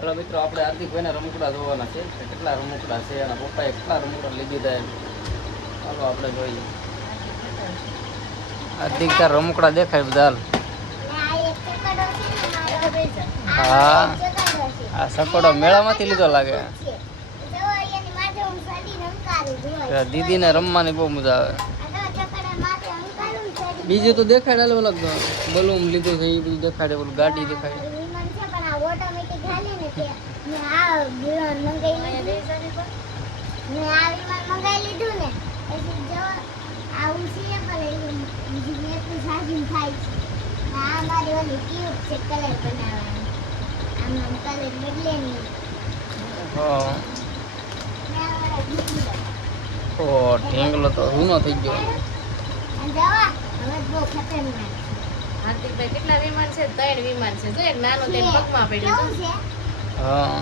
Hello मित्रों, આપણે હાર્દિકભાઈના રમકડા જોવાના છે કે કેટલા રમકડા છે અને પપ્પાએ કેટલા રમકડા લઈ દીધા એમ. ચાલો આપણે જોઈએ. હાર્દિક તાર રમકડા દેખાય બધા. હા, આ સકોડો મેળામાંથી લીધો લાગે. દીદીને રમવાની બહુ મજા આવે. બીજું તો દેખાડે અલગ અલગ બલૂન લીધું છે એ બધું દેખાડે, ઓલું ગાડી દેખાડે. ઢેંગલો તો રૂનો થઈ ગયો. હાર્દિકભાઈ કેટલા વિમાન છે? 3 વિમાન છે. જો એક નાનો તે પગમાં પડ્યો છે. હા,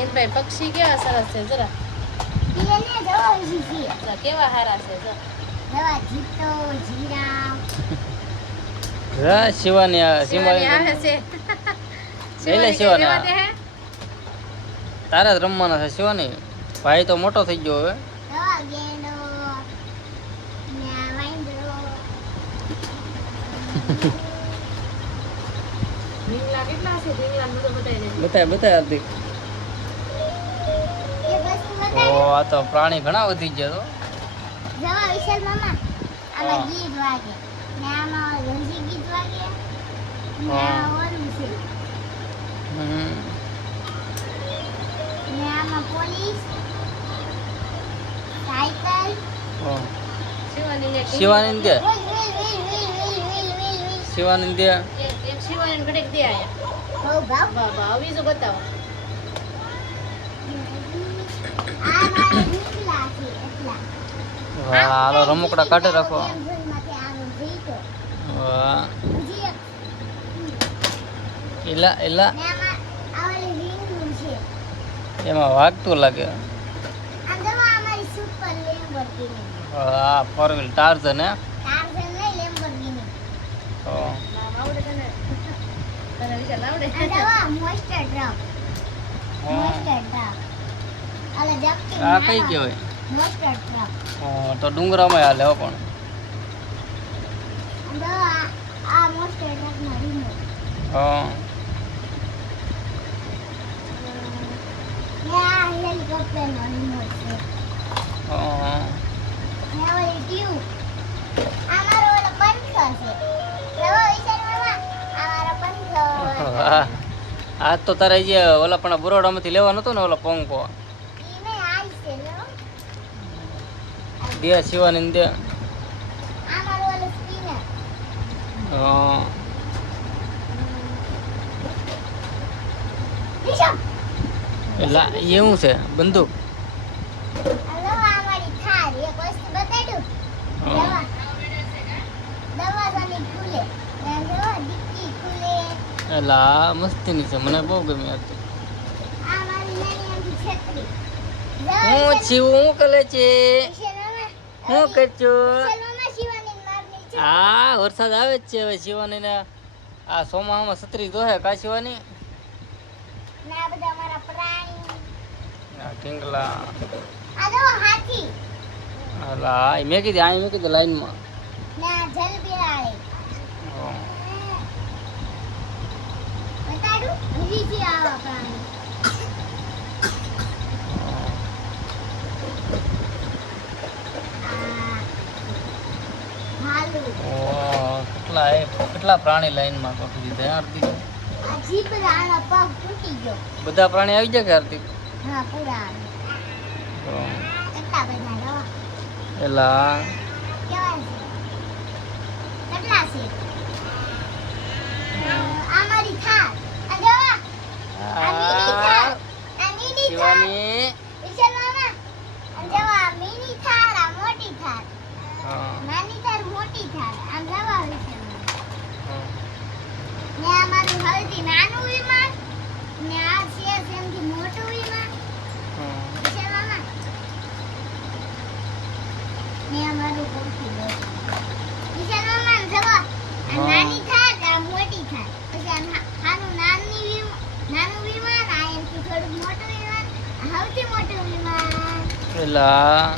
એન ભાઈ પક્ષી કેવા સરસ છે. જરા કેવા હારા છે. શિવાની શિવાની આવે છે. શિવાની તારા જ રમવાના છે. શિવાની ભાઈ તો મોટો થઈ ગયો હવે. બતાય હાર્દિક. આ તો પ્રાણી ઘણા વધી ગયા શિવાની દે શિવાની દે શિવાની ઘડેક દે આયા. બાબા બીજું બતાવો. હાલો રમકડા કાઢે રાખો. એલા એલા એમાં વાગતું લાગે. હા, 4 વ્હીલ ટાર્ઝન હે. આ કઈ કહેવાય? તો ડુંગરામાં હાલે હો પણ. હા, આજ તો તારે જે ઓલા પણ બરોડામાંથી લેવાનો હતો ને ઓલા પંખો દે શિવાની દે. એટલે એવું છે બંદૂક. એટલે આ મસ્તીની છે, મને બહુ ગમી હતી. હું છું હું કરે છે હું કરશું. હા, વરસાદ આવે જ છે હવે. શિવાની ને આ સોમામાં છત્રી દોહે કા શિવાની. ઢીંગલા મેં કીધી લાઈનમાં. કેટલા પ્રાણી લાઈનમાં ગોઠવી દીધા હાર્દિક. બધા પ્રાણી આવી જાય કે હાર્દિક? એલા શિવાની નાની થાક આ મોટી થાક પછી એલા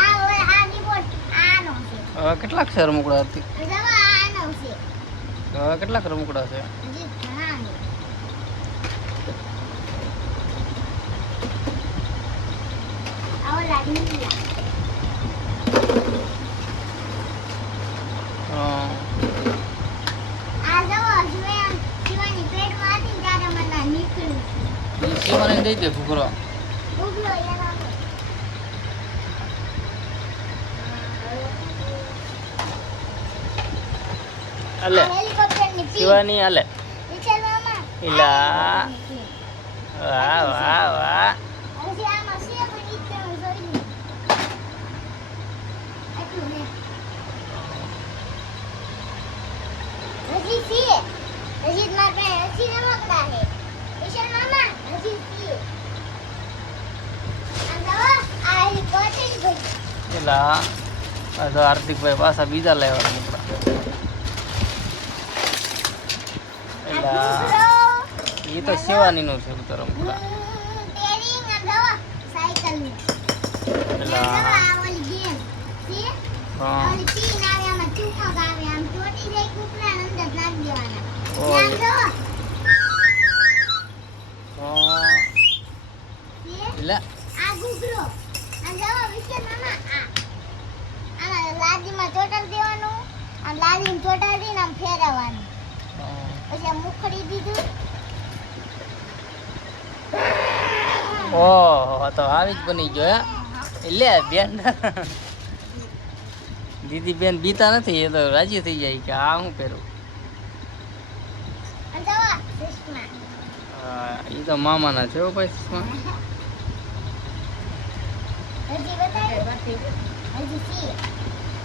આ ઓય આ રિમોટ આનો છે. હવે કેટલાક છે રમકડા હતી? જવા આનો છે. હવે કેટલાક રમકડા છે? હજી ઘણા છે. આવો લાગી હા. આ જવો શિવાની પેટમાં હતી ને ત્યારે મને નીકળ્યું. શિવાને દઈ દે ઘૂઘરો. ઉગલો એના અલે હેલિકોપ્ટરની પીઠ શિવાની અલે વિચારવામાં ઇલા વાહ વાહ વાહ. હજી આમાં છે પણ ઈ જ તમે જોઈ લો. આટલું ને. હજી છે. હજી જ મારે પાસે હજી રમકડા છે. વિશાલ મામા હજી છે. આ જુઓ, આ હેલિકોપ્ટર ભાઈ. એલા આ તો હાર્દિકભાઈ પાછા બીજા લાવ્યા રમકડા. આ એલા ઘૂઘરો. એ તો શિવાનીનું છે બધું રમકડા. તેરી આ જુઓ, સાયકલનું. એલા આ ઓલી ગેમ. છે? હા ઓલી પીન આવે આમાં ચૂમક આવે આમ ચોટી જાય કૂકરા અંદર નાખી દેવાના. ઓય. આમ જુઓ. હા. છે? એલા આ ઘૂઘરો. આ જુઓ વિશાલ મામા આ. આમાં લાદીમાં ચોટાડી દેવાનું. આમ લાદીમાં ચોટાડીને આમ ફેરવવાનું. હા. પછી આમ મુખડી દીધું. ઓહો તો આવી જ બની ગયો હે. લે બેન દીદી બેન બીતા નથી, એ તો રાજી થઈ જાય કે આ હું પહેરું. આ જુઓ ચશ્મા. એ તો મામાના છે હો ભાઈ ચશ્મા. હજી બતાવ્યું? હજી છે.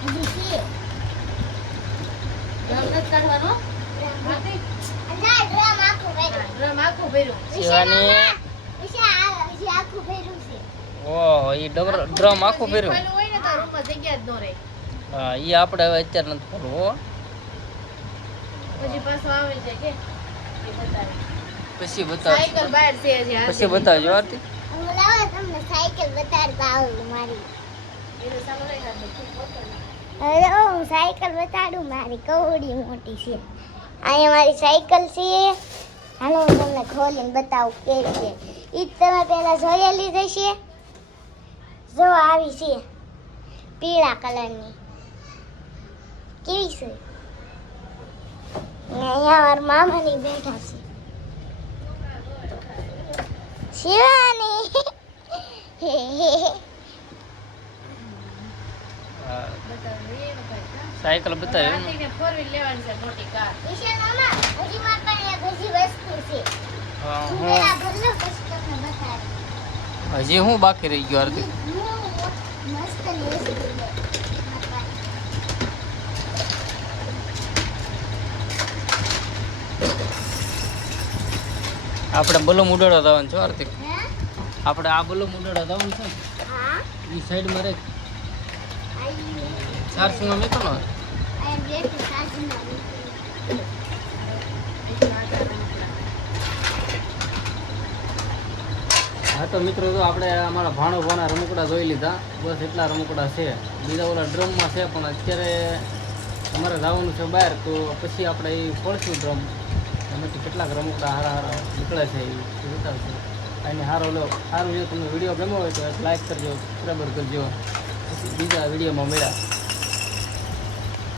હજી છે. અંદર ડ્રમ આખું ભર્યું. શિવાની હજી આખું ભર્યું છે. ઓહો એ ડ્રમ આખું પહેર્યું. હા એ આપણે હવે અત્યારે નથી ખોલવું હો. પછી બતાવજો. પછી બતાવજો આરતી. હું લાવો તમને સાયકલ બતાડતા આવું મારી. હવે હું સાયકલ બતાડું મારી કવડી મોટી છે. અહીંયા મારી સાયકલ છે. હાલો હું તમને ખોલીને બતાવું કેવી છે. ઈ જ તમે પહેલા જોયેલી જ હશે. જો આવી છે પીળા કલરની. કેવી છે? ને અહીંયા મારા મામાની બેઠા છે. શિવાની હા. સાયકલ બતાવી. વિશાલ મામા હજી મારા પાસે એક હજી વસ્તુ છે. હું હું પેલા ભરલો પછી તમને બતાડું. હજી હું બાકી રહી ગયો હાર્દિક. મસ્ત વસ્તુ છે મારા પાસે. આપણે બલૂમ ઉડાડવા જવાનું છે હાર્દિક. હે? આપણે આ બલૂમ ઉડાડવા જવાનું છે. હા એ સાઈડમાં રે આઈ ચાર્જિંગમાં મેકો ને. આઈ બેઠી સાસુના હા તો મિત્રો તો આપણે અમારા ભાણો ભાણા રમકડા જોઈ લીધા. બસ એટલા રમકડા છે. બીજા ઓલા ડ્રમમાં છે પણ અત્યારે અમારે જવાનું છે બહાર, તો પછી આપણે એ ખોલશું ડ્રમ. એમાંથી કેટલાક રમકડા હારા હારા નીકળે છે એ બતાવશું. અને સારું જો તમને વિડીયો ગમ્યો હોય તો લાઈક કરજો, સબસ્ક્રાઈબર કરજો. પછી બીજા વિડીયોમાં મળ્યા.